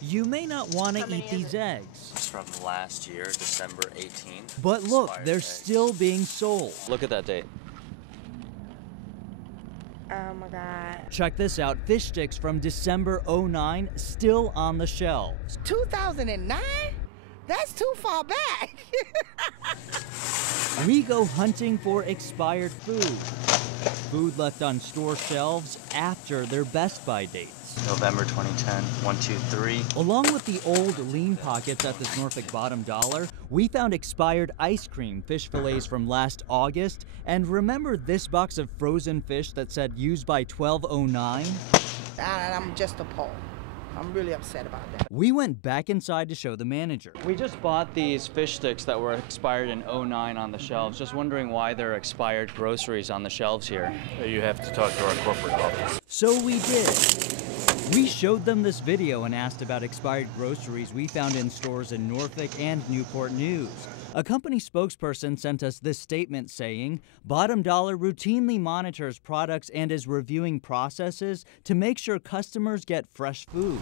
You may not want to eat these eggs. It's from last year, December 18th. But look, they're still being sold. Look at that date. Oh my God. Check this out, fish sticks from December 09 still on the shelves. 2009? That's too far back. We go hunting for expired food. Food left on store shelves after their Best By dates. November 2010, 1, 2, 3. Along with the old lean pockets at this Norfolk Bottom Dollar, we found expired ice cream, fish fillets from last August, and remember this box of frozen fish that said used by 1209? I'm just appalled. I'm really upset about that. We went back inside to show the manager. We just bought these fish sticks that were expired in 09 on the shelves. Just wondering why there are expired groceries on the shelves here. You have to talk to our corporate office. So we did. We showed them this video and asked about expired groceries we found in stores in Norfolk and Newport News. A company spokesperson sent us this statement saying, Bottom Dollar routinely monitors products and is reviewing processes to make sure customers get fresh food.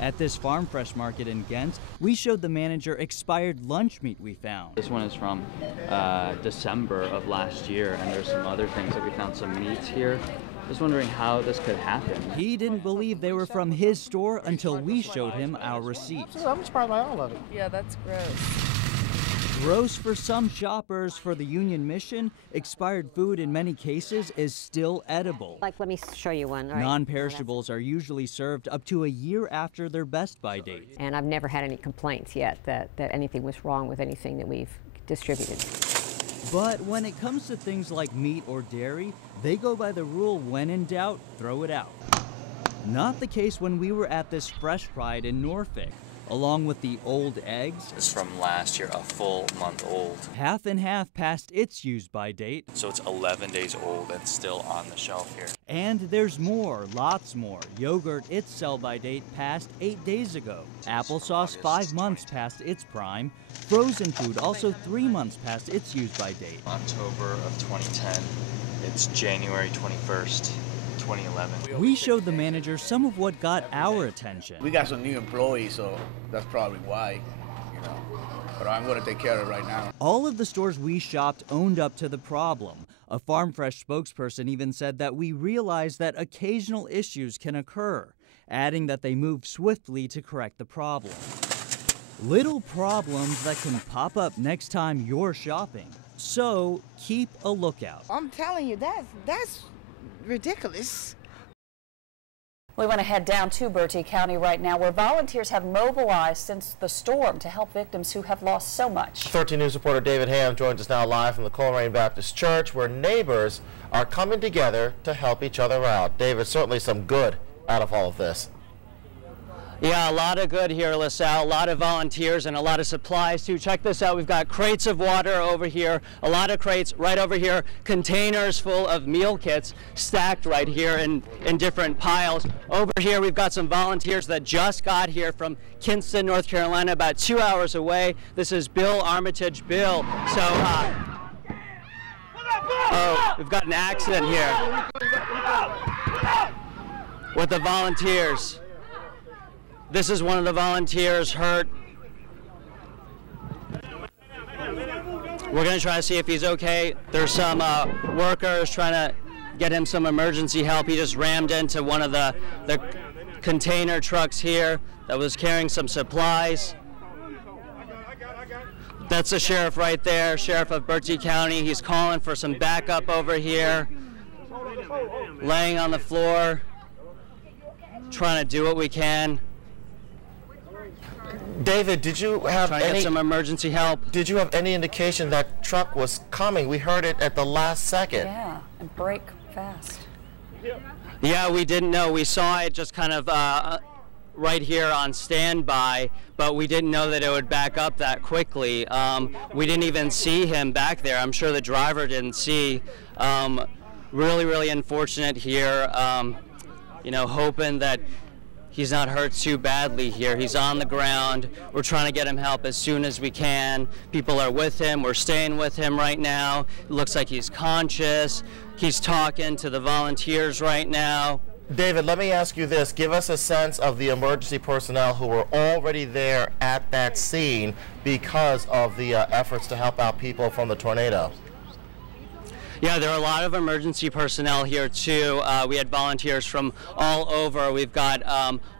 At this farm fresh market in Ghent, we showed the manager expired lunch meat we found. This one is from December of last year, and there's some other things that we found, some meats here. Just wondering how this could happen. He didn't believe they were from his store until we showed him our receipts. I'm surprised by all of it. Yeah, that's gross. Gross for some shoppers. For the Union Mission, expired food in many cases is still edible. Like, let me show you one. Right. Non-perishables are usually served up to a year after their Best By date. And I've never had any complaints yet that anything was wrong with anything that we've distributed. But when it comes to things like meat or dairy, they go by the rule, when in doubt, throw it out. Not the case when we were at this Fresh Pride in Norfolk. Along with the old eggs. It's from last year, a full month old. Half and half past its use by date. So it's 11 days old and still on the shelf here. And there's more, lots more. Yogurt, its sell by date passed 8 days ago. Applesauce, 5 months past its prime. Frozen food, also 3 months past its use by date. October of 2010, it's January 21st. 2011. We showed the manager some of what got our attention. We got some new employees, so that's probably why, you know. But I'm going to take care of it right now. All of the stores we shopped owned up to the problem. A Farm Fresh spokesperson even said that we realize that occasional issues can occur, adding that they move swiftly to correct the problem. Little problems that can pop up next time you're shopping. So keep a lookout. I'm telling you, that's ridiculous. We want to head down to Bertie County right now, where volunteers have mobilized since the storm to help victims who have lost so much. 13 News reporter David Ham joins us now live from the Coleraine Baptist Church, where neighbors are coming together to help each other out. David, certainly some good out of all of this. Yeah, a lot of good here, LaSalle. A lot of volunteers and a lot of supplies too. Check this out. We've got crates of water over here, a lot of crates right over here, containers full of meal kits stacked right here in different piles. Over here we've got some volunteers that just got here from Kinston, North Carolina, about 2 hours away. This is Bill Armitage. Bill, so oh, we've got an accident here with the volunteers. This is one of the volunteers hurt. We're going to try to see if he's okay. There's some workers trying to get him some emergency help. He just rammed into one of the container trucks here that was carrying some supplies. That's the sheriff right there, Sheriff of Bertie County. He's calling for some backup over here, laying on the floor, trying to do what we can. David, did you have Trying to get some emergency help. Did you have any indication that truck was coming? We heard it at the last second. Yeah, and brake fast. Yeah, we didn't know. We saw it just kind of right here on standby, but we didn't know that it would back up that quickly. We didn't even see him back there. I'm sure the driver didn't see. Really, really unfortunate here. You know, hoping that he's not hurt too badly here. He's on the ground. We're trying to get him help as soon as we can. People are with him. We're staying with him right now. It looks like he's conscious. He's talking to the volunteers right now. David, let me ask you this. Give us a sense of the emergency personnel who were already there at that scene because of the efforts to help out people from the tornado. Yeah, there are a lot of emergency personnel here too. We had volunteers from all over. We've got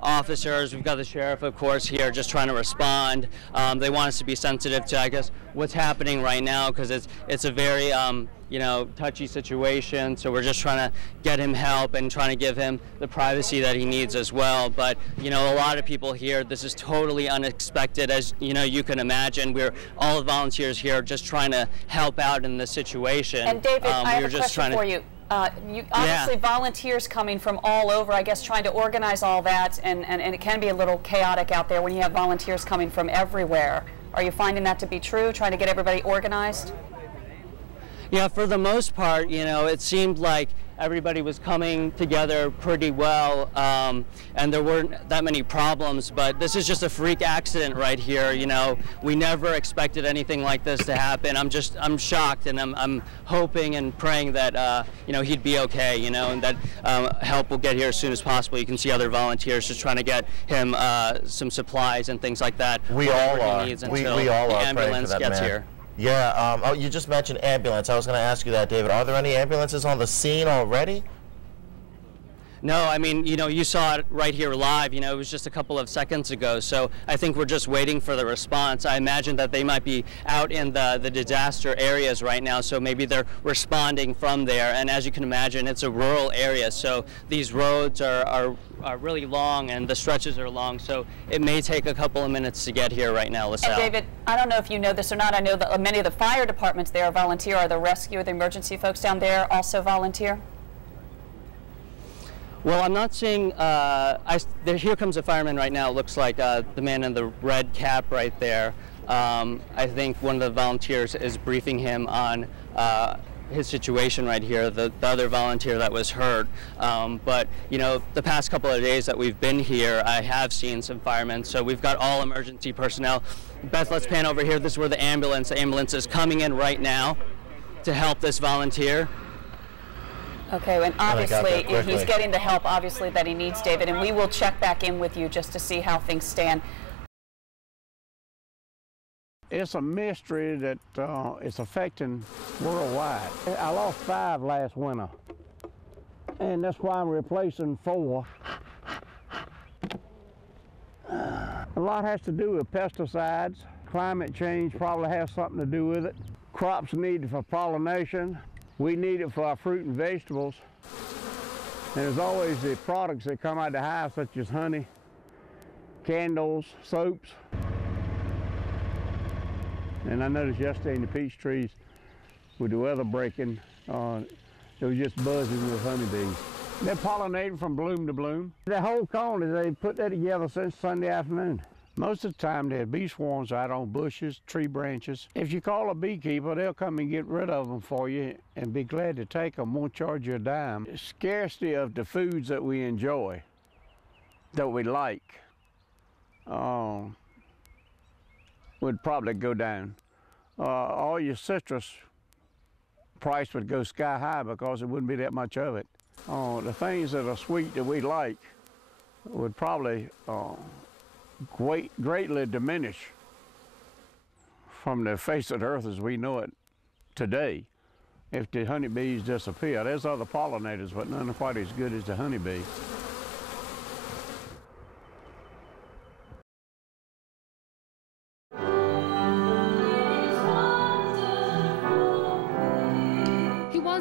officers, we've got the sheriff, of course, here just trying to respond. They want us to be sensitive to, I guess, what's happening right now because it's a very you know, touchy situation. So we're just trying to get him help and trying to give him the privacy that he needs as well. But you know, a lot of people here, this is totally unexpected, as you know, you can imagine. We're all the volunteers here just trying to help out in this situation. And David, I have a question for you. You obviously volunteers coming from all over, I guess, trying to organize all that, and it can be a little chaotic out there when you have volunteers coming from everywhere. Are you finding that to be true, trying to get everybody organized? Yeah, for the most part, you know, it seemed like everybody was coming together pretty well, and there weren't that many problems, but this is just a freak accident right here. You know, we never expected anything like this to happen. I'm shocked, and I'm hoping and praying that, you know, he'd be okay, you know, and that help will get here as soon as possible. You can see other volunteers just trying to get him some supplies and things like that. We all are. We all are praying for that man. Here. Yeah, oh, you just mentioned ambulance. I was going to ask you that, David. Are there any ambulances on the scene already? No, I mean, you know, you saw it right here live. You know, it was just a couple of seconds ago. So I think we're just waiting for the response. I imagine that they might be out in the disaster areas right now, so maybe they're responding from there. And as you can imagine, it's a rural area, so these roads are really long and the stretches are long, so it may take a couple of minutes to get here right now, LaSalle. And David, I don't know if you know this or not, I know that many of the fire departments there volunteer. Are the rescue or the emergency folks down there also volunteer? Well, I'm not seeing, here comes a fireman right now. It looks like the man in the red cap right there. I think one of the volunteers is briefing him on his situation right here, the other volunteer that was hurt. But, you know, the past couple of days that we've been here, I have seen some firemen, so we've got all emergency personnel. Beth, let's pan over here. This is where the ambulance is coming in right now to help this volunteer. Okay, and obviously he's getting the help, obviously, that he needs, David, and we will check back in with you just to see how things stand. It's a mystery that it's affecting worldwide. I lost 5 last winter, and that's why I'm replacing 4. A lot has to do with pesticides. Climate change probably has something to do with it. Crops need it for pollination. We need it for our fruit and vegetables. And there's always the products that come out of the hive, such as honey, candles, soaps. And I noticed yesterday in the peach trees, with the weather breaking, it was just buzzing with honeybees. They're pollinating from bloom to bloom. The whole colony, they put that together since Sunday afternoon. Most of the time, there are bee swarms out on bushes, tree branches. If you call a beekeeper, they'll come and get rid of them for you and be glad to take them, won't charge you a dime. The scarcity of the foods that we enjoy, that we like, would probably go down. All your citrus price would go sky high because there wouldn't be that much of it. The things that are sweet that we like would probably greatly diminish from the face of the earth as we know it today if the honeybees disappear. There's other pollinators, but none are quite as good as the honeybee.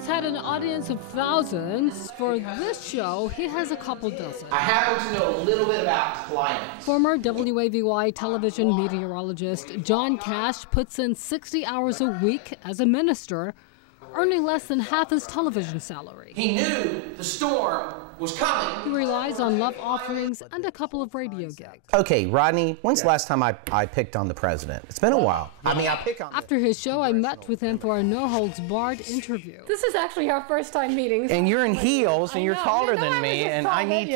Had an audience of thousands. For this show, he has a couple dozen. I happen to know a little bit about climate. Former WAVY television meteorologist John Cash puts in 60 hours a week as a minister, earning less than half his television salary. He knew the storm was coming. He relies on love offerings and a couple of radio gigs. Okay, Rodney, when's the last time I picked on the president? It's been a while. I mean, I pick on... After his show, I met with him for a no-holds-barred interview. This is actually our first time meeting. And you're in heels, and you're taller than me, and I need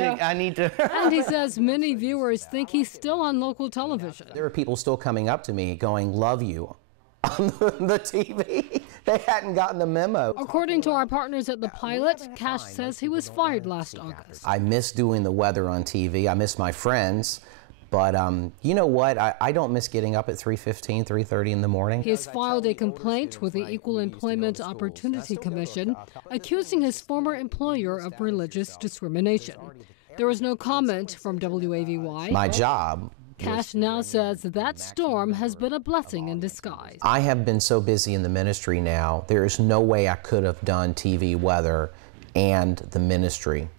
to... And he says many viewers think he's still on local television. There are people still coming up to me going, love you, on the TV. They hadn't gotten the memo. According to our partners at the pilot, Cash says he was fired last August. I miss doing the weather on TV. I miss my friends. But you know what? I don't miss getting up at 3:15, 3:30 in the morning. He has filed a complaint with the Equal Employment Opportunity Commission, accusing his former employer of religious discrimination. There was no comment from WAVY. My job. Cash now says that storm has been a blessing in disguise. I have been so busy in the ministry now, there is no way I could have done TV weather and the ministry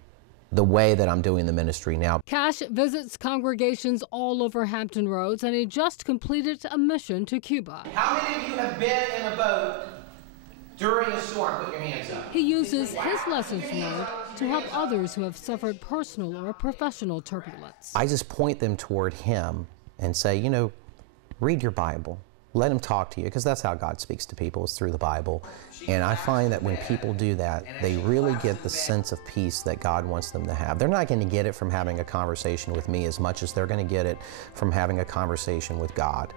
the way that I'm doing the ministry now. Cash visits congregations all over Hampton Roads, and he just completed a mission to Cuba. How many of you have been in a boat during a storm? Put your hands up. He uses his lessons learned to help others who have suffered personal or professional turbulence. I just point them toward him and say, you know, read your Bible. Let him talk to you, because that's how God speaks to people, is through the Bible. And I find that when people do that, they really get the sense of peace that God wants them to have. They're not going to get it from having a conversation with me as much as they're going to get it from having a conversation with God.